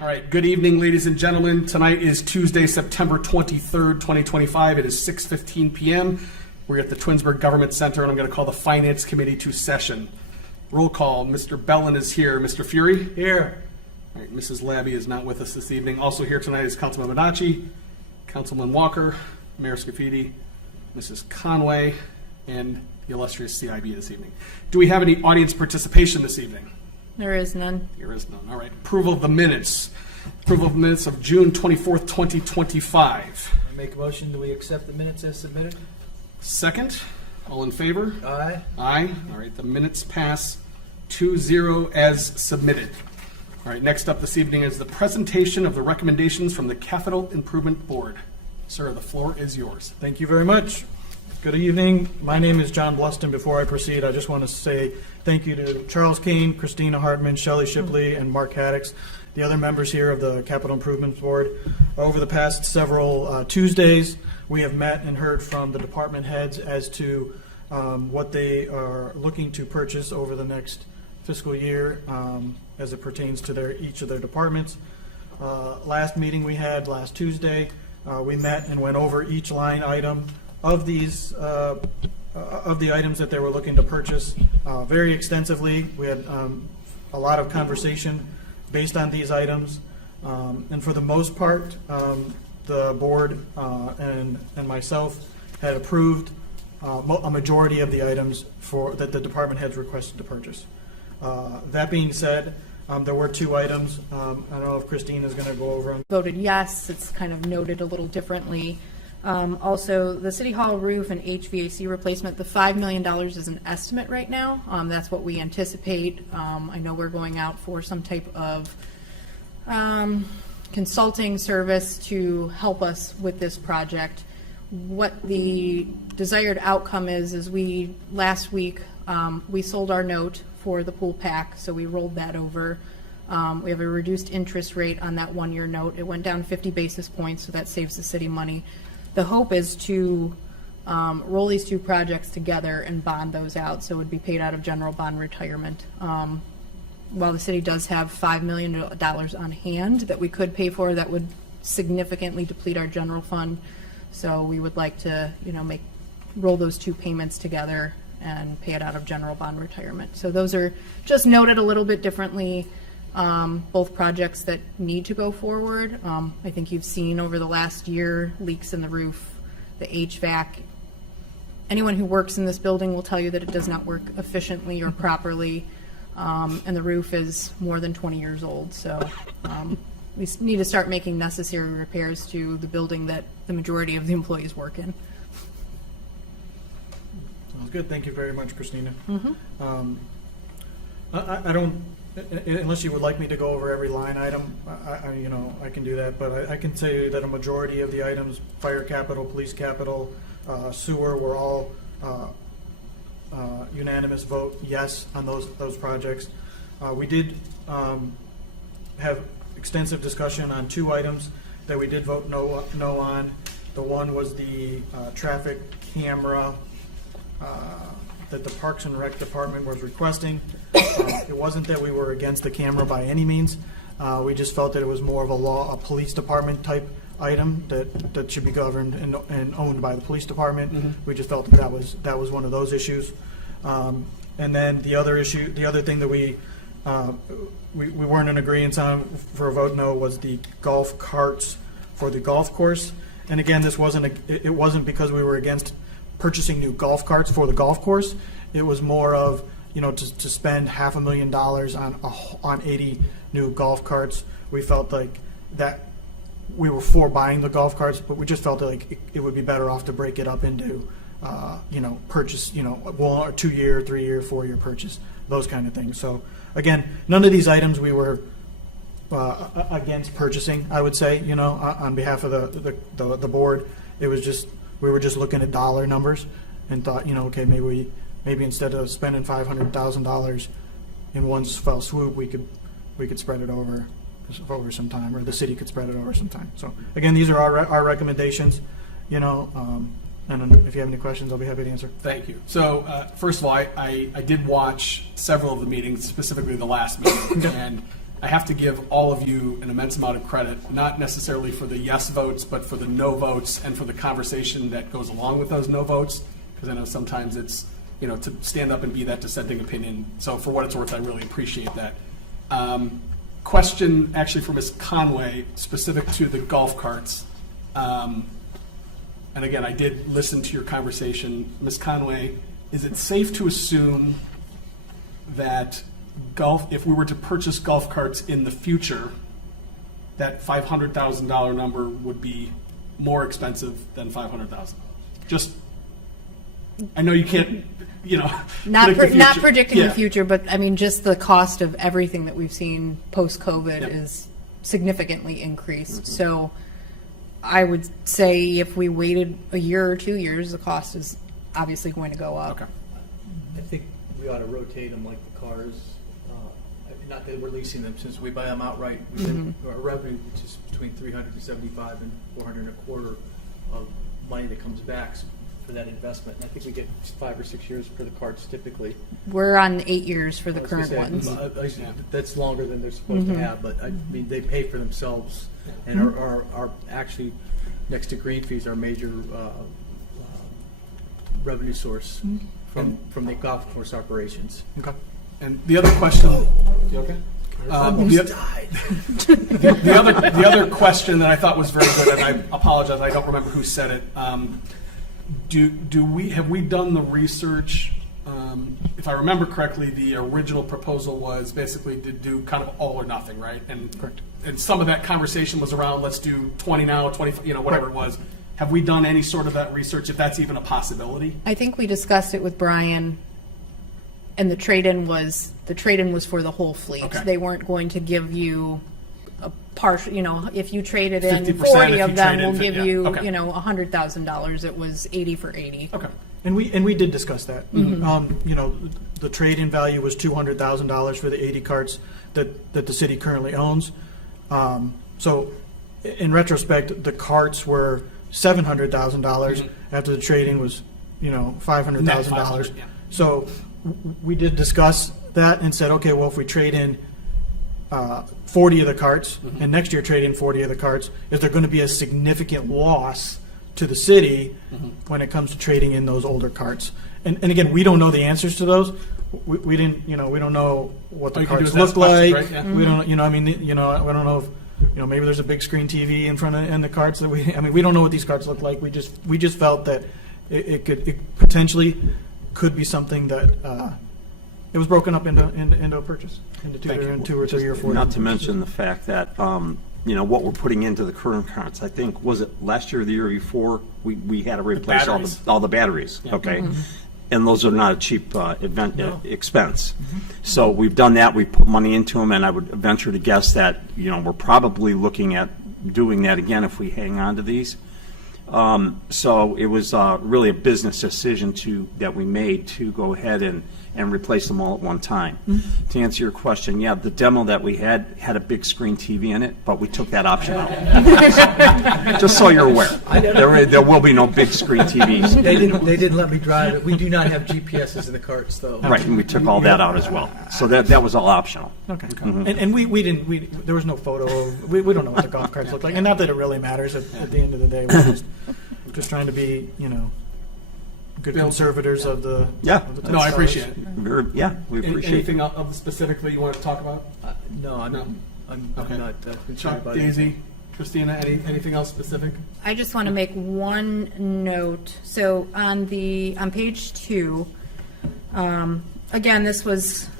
All right, good evening, ladies and gentlemen. Tonight is Tuesday, September 23rd, 2025. It is 6:15 p.m. We're at the Twinsburg Government Center, and I'm going to call the Finance Committee to session. Roll call. Mr. Bellin is here. Mr. Fury? Here. All right, Mrs. Labby is not with us this evening. Also here tonight is Councilman Bonacci, Councilman Walker, Mayor Scafidi, Mrs. Conway, and the illustrious CIB this evening. Do we have any audience participation this evening? There is none. There is none. All right. Approval of the minutes. Approval of the minutes of June 24th, 2025. I make a motion that we accept the minutes as submitted. Second. All in favor? Aye. Aye. All right. The minutes pass 2-0 as submitted. All right. Next up this evening is the presentation of the recommendations from the Capital Improvement Board. Sir, the floor is yours. Thank you very much. Good evening. My name is John Bluston. Before I proceed, I just want to say thank you to Charles Kane, Christina Hartman, Shelley Shipley, and Mark Haddix, the other members here of the Capital Improvement Board. Over the past several Tuesdays, we have met and heard from the department heads as to what they are looking to purchase over the next fiscal year as it pertains to each of their departments. Last meeting we had last Tuesday, we met and went over each line item of these of the items that they were looking to purchase very extensively. We had a lot of conversation based on these items, and for the most part, the board and myself had approved a majority of the items that the department heads requested to purchase. That being said, there were two items. I don't know if Christine is going to go over them. Voted yes. It's kind of noted a little differently. Also, the City Hall roof and HVAC replacement, the $5 million is an estimate right now. That's what we anticipate. I know we're going out for some type of consulting service to help us with this project. What the desired outcome is we, last week, we sold our note for the pool pack, so we rolled that over. We have a reduced interest rate on that one-year note. It went down 50 basis points, so that saves the city money. The hope is to roll these two projects together and bond those out, so it would be paid out of general bond retirement. While the city does have $5 million on hand that we could pay for, that would significantly deplete our general fund. So we would like to, roll those two payments together and pay it out of general bond retirement. So those are just noted a little bit differently. Both projects that need to go forward. I think you've seen over the last year leaks in the roof, the HVAC. Anyone who works in this building will tell you that it does not work efficiently or properly, and the roof is more than 20 years old. So we need to start making necessary repairs to the building that the majority of the employees work in. Sounds good. Thank you very much, Christina. Mm-hmm. I don't, unless you would like me to go over every line item, I can do that. But I can say that a majority of the items, fire capital, police capital, sewer, were all unanimous vote yes on those projects. We did have extensive discussion on two items that we did vote no on. The one was the traffic camera that the Parks and Rec Department was requesting. It wasn't that we were against the camera by any means. We just felt that it was more of a police department type item that should be governed and owned by the police department. Mm-hmm. We just felt that was one of those issues. And then the other thing that we weren't in agreement on for a vote no was the golf carts for the golf course. And again, this it wasn't because we were against purchasing new golf carts for the golf course. It was more of to spend $500,000 on 80 new golf carts. We felt like that we were for buying the golf carts, but we just felt like it would be better off to break it up into purchase, 2 year, 3 year, 4 year purchase, those kind of things. So again, none of these items we were against purchasing, I would say, on behalf of the board. It was just, we were just looking at dollar numbers and thought, okay, maybe instead of spending $500,000 in one fell swoop, we could spread it over some time, or the city could spread it over some time. So again, these are our recommendations, and if you have any questions, I'll be happy to answer. Thank you. So first of all, I did watch several of the meetings, specifically the last meeting, and I have to give all of you an immense amount of credit, not necessarily for the yes votes, but for the no votes and for the conversation that goes along with those no votes, because I know sometimes it's, to stand up and be that dissenting opinion. So for what it's worth, I really appreciate that. Question actually for Ms. Conway, specific to the golf carts. And again, I did listen to your conversation. Ms. Conway, is it safe to assume that if we were to purchase golf carts in the future, that $500,000 number would be more expensive than $500,000? Just, I know you can't, Not predict the future. predicting Yeah. the future, but I mean, just the cost of everything that we've seen post-COVID Yep. is significantly increased. So I would say if we waited a year or 2 years, the cost is obviously going to go up. Okay. I think we ought to rotate them like the cars. Not that we're leasing them, since we buy them outright. Our revenue is between $375 and $400 and a quarter of money that comes back for that investment. And I think we get 5 or 6 years for the carts typically. We're on 8 years for the I was gonna current say, ones. That's longer than they're supposed to have, but I mean, they pay for themselves, and are actually, next to green fees, our major revenue source from the golf course operations. Okay. And the other question, you okay? The other question that I thought was very good, and I apologize, I don't remember who said it. Have we done the research? If I remember correctly, the original proposal was basically to do kind of all or nothing, right? And Correct. And some of that conversation was around, let's do 20 now, 20, whatever it was. Have we done any sort of that research, if that's even a possibility? I think we discussed it with Brian, and the trade-in was for the whole fleet. Okay. They weren't going to give you a partial, if you traded in 50% 40 if of you them, trade in we'll give 50, you, yeah. Okay. $100,000. It was 80 for 80. Okay. And we did discuss that. The trade-in value was $200,000 for the 80 carts that the city currently owns. So in retrospect, the carts were $700,000 after the trade-in was, $500,000. Net 500, yeah. So we did discuss that and said, okay, well, if we trade in 40 of the carts and next year trade in 40 of the carts, is there going to be a significant loss to the city when it comes to trading in those older carts? And again, we don't know the answers to those. We didn't, we don't know what All the you can do carts is ask look like. questions, right? Yeah. We don't, I don't know if, maybe there's a big screen TV in front of in the carts that we don't know what these carts look like. We just felt that it potentially could be something that it was broken up into a purchase into two or 3 or 4. Not to mention the fact that what we're putting into the current carts. I think, was it last year or the year before, we had to replace batteries. all the batteries. Yeah. Okay, and those are not a cheap expense. So we've done that. We put money into them, and I would venture to guess that we're probably looking at doing that again if we hang on to these. So it was really a business decision that we made to go ahead and replace them all at one time. To answer your question, yeah, the demo that we had a big screen TV in it, but we took that option out. Just so you're aware, there will be no big screen TVs. They didn't let me drive it. We do not have GPSs in the carts, though. Right, and we took all that out as well. So that was all optional. Okay. And we didn't, there was no photo, we don't know what the golf carts look like, and not that it really matters at the end of the day. We're just trying to be, good conservators of the. Yeah. of the No, I sellers. appreciate it. We appreciate it. Anything else specifically you want to talk about? No, I'm Okay. not concerned Chuck, about it. Daisy, Christina, anything else specific? I just want to make one note. So on page 2, again, this was,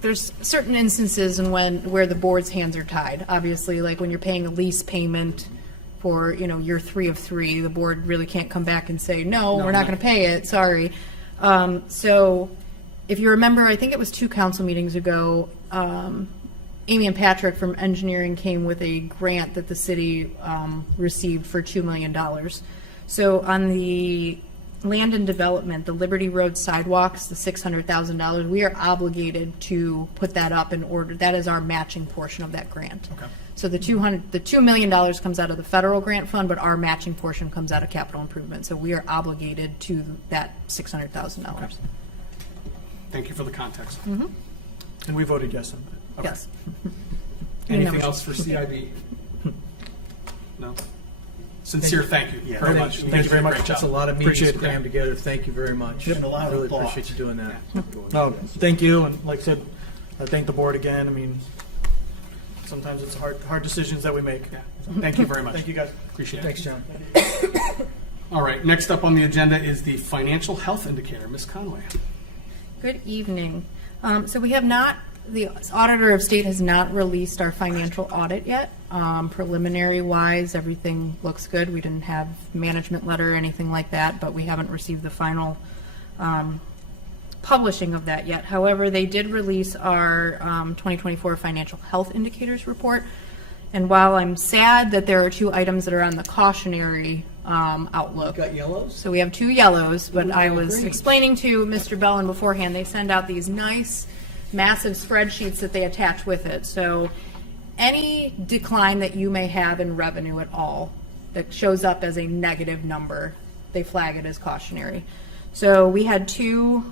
there's certain instances where the board's hands are tied. Obviously, like when you're paying a lease payment for, year 3 of 3, the board really can't come back and say, no, we're not going to pay it, sorry. So if you remember, I think it was 2 council meetings ago, Amy and Patrick from engineering came with a grant that the city received for $2 million. So on the land and development, the Liberty Road sidewalks, the $600,000, we are obligated to put that up in order. That is our matching portion of that grant. Okay. So the $2 million comes out of the federal grant fund, but our matching portion comes out of capital improvement. So we are obligated to that $600,000. Thank you for the context. And we voted yes on that. Okay. Yes. Anything never- else for CIB? No? Sincere thank you very much. Thank you guys very did a much. great That's a job. lot of meetings Appreciate it. crammed together. Thank you very much. Yep. And a lot of Really thought. appreciate you doing that. No, thank you, and like I said, I thank the board again. I mean, sometimes it's hard decisions that we make. Yeah. Thank you very much. Thank you, guys. Appreciate it. Thanks, John. All right, next up on the agenda is the financial health indicator. Ms. Conway. Good evening. So we have not, the Auditor of State has not released our financial audit yet. Preliminary wise, everything looks good. We didn't have management letter or anything like that, but we haven't received the final publishing of that yet. However, they did release our 2024 financial health indicators report. And while I'm sad that there are 2 items that are on the cautionary outlook, Got yellows? so we have 2 yellows, but Ooh, I and was greens. explaining to Mr. Bellin beforehand, they send out these nice massive spreadsheets that they attach with it. So any decline that you may have in revenue at all that shows up as a negative number, they flag it as cautionary. So we had 2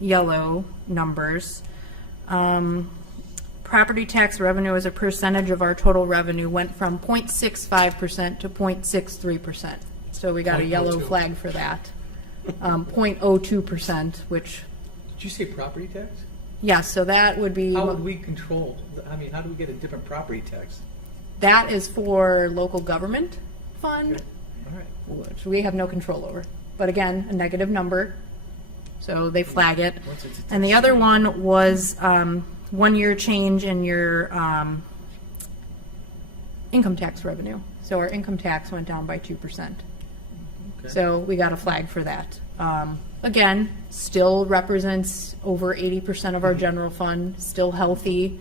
yellow numbers. Property tax revenue as a percentage of our total revenue went from 0.65% to 0.63%. So we got a yellow 0.02. flag for that. 0.02%, which, Did you say property tax? yes, so that would be, How would we control, I mean, how do we get a different property tax? that is for local government fund, Okay. All right. which we have no control over. But again, a negative number, so they flag it. Once it's a And the other one was 1 year change in your income tax revenue. So our income tax went down by 2%. Okay. So we got a flag for that. Again, still represents over 80% of our general fund, still healthy,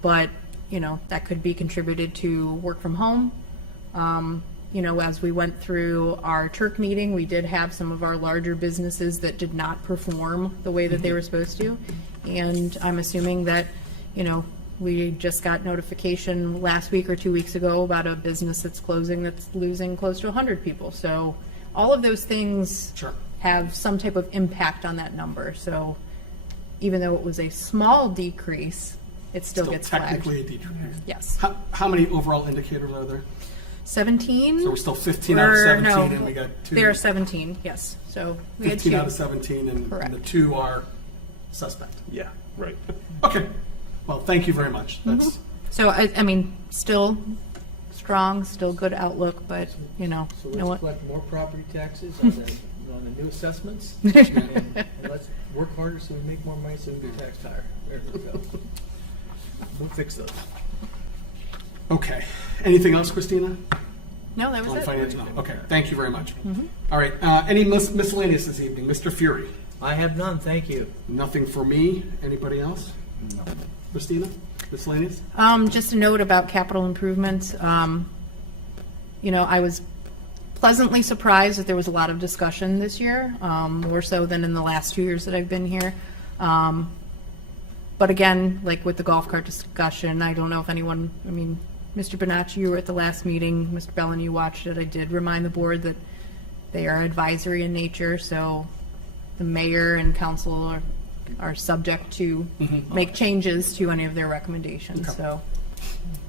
but, you know, that could be contributed to work from home. You know, as we went through our Turk meeting, we did have some of our larger businesses that did not perform the way that they were supposed to. And I'm assuming that, you know, we just got notification last week or 2 weeks ago about a business that's closing that's losing close to 100 people. So all of those things Sure. have some type of impact on that number. So even though it was a small decrease, it still gets flagged. technically a decrease. Yes. How many overall indicators are there? 17? So we're still 15 out of Or, 17, no, and we got 2. There are 17, yes. So we had 15 2. out of 17, and the Correct. 2 are suspect. Yeah, right. Okay. Well, thank you very much. That's So I mean, still strong, still good outlook, but, you know, So you know let's what? collect more property taxes on the new assessments. And let's work harder so we make more money so we can be taxed higher. There we go. We'll fix those. okay. Anything else, Christina? No, that On was it. financial? No. Okay. Thank you very much. All right. Any miscellaneous this evening? Mr. Fury? I have none, thank you. Nothing for me. Anybody else? No. Christina? Miscellaneous? Just a note about capital improvements. You know, I was pleasantly surprised that there was a lot of discussion this year, more so than in the last 2 years that I've been here. But again, like with the golf cart discussion, I don't know if anyone, I mean, Mr. Bonacci, you were at the last meeting, Mr. Bellin, you watched it. I did remind the board that they are advisory in nature, so the mayor and council are subject to make changes to any of their recommendations, Okay. so.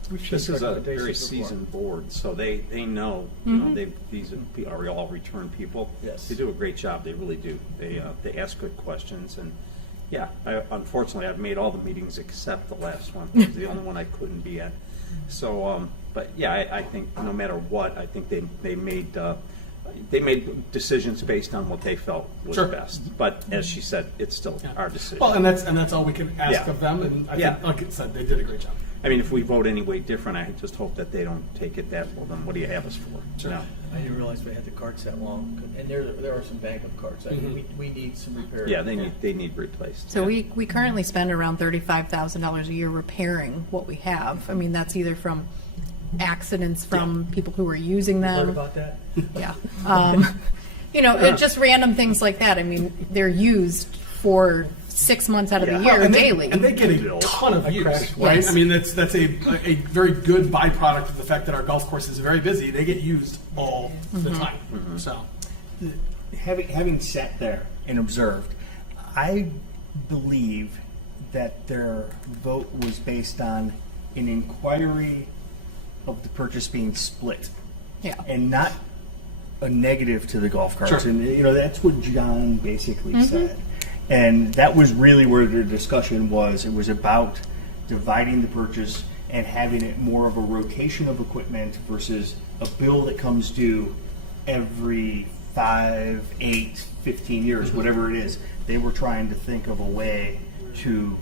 This is a very Recommendations before. seasoned board, so they know, you know, these are all return people. Yes. They do a great job, they really do. They ask good questions, and, yeah, unfortunately, I've made all the meetings except the last one. It was the only one I couldn't be at. So, but, yeah, I think no matter what, I think they made decisions based on what they felt was Sure. best. But as she said, it's still our decision. Well, and that's all we can ask Yeah. of them, and I Yeah. think, like I said, they did a great job. I mean, if we vote any way different, I just hope that they don't take it that, well, then what do you have us for? Sure. No. I didn't realize we had the carts that long, and there are some backup carts. I mean, we need some repair. Yeah, they need replaced. So yeah. we currently spend around $35,000 a year repairing what we have. I mean, that's either from accidents from people who are using Heard them. about that? Yeah. You know, just random things like that. I mean, they're used for 6 months out of the Yeah. year and daily. They get a ton of use, crashed right? once. I mean, that's a very good byproduct of the fact that our golf course is very busy. They get used all the time. So, Having sat there and observed, I believe that their vote was based on an inquiry of the purchase being split Yeah. and not a negative to the golf carts. Sure. And, you know, that's what John basically said. And that was really where their discussion was. It was about dividing the purchase and having it more of a rotation of equipment versus a bill that comes due every 5, 8, 15 years, whatever it is. They were trying to think of a way to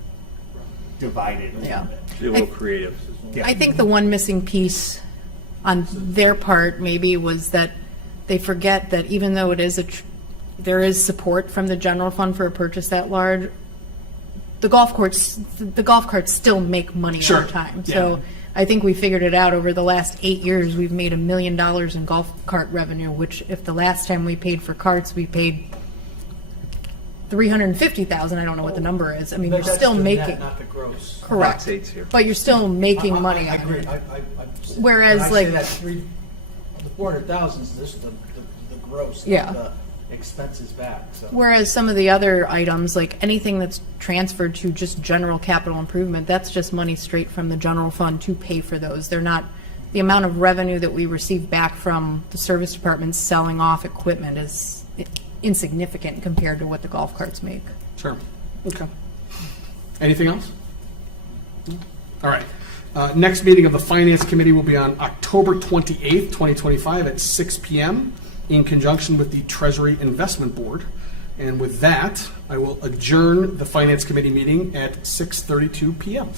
divide it a little Yeah. bit. Be a little creative. Yeah. I think the one missing piece on their part maybe was that they forget that even though it is there is support from the general fund for a purchase that large, the golf carts still make money Sure. over time. Yeah. So I think we figured it out over the last 8 years. We've made $1 million in golf cart revenue, which if the last time we paid for carts, we paid $350,000. I don't know what the number is. I mean, But you're that's still the net, making, not the gross. correct. Box eight's here. But you're still making money. I on agree. it. when Whereas, I say like- that the 400,000 is just the gross, Yeah. not the expenses back, so. Whereas some of the other items, like anything that's transferred to just general capital improvement, that's just money straight from the general fund to pay for those. They're not, the amount of revenue that we receive back from the service department selling off equipment is insignificant compared to what the golf carts make. Sure. Okay. Anything else? All right. Next meeting of the Finance Committee will be on October 28th, 2025 at 6 p.m. in conjunction with the Treasury Investment Board. And with that, I will adjourn the Finance Committee meeting at 6:32 p.m.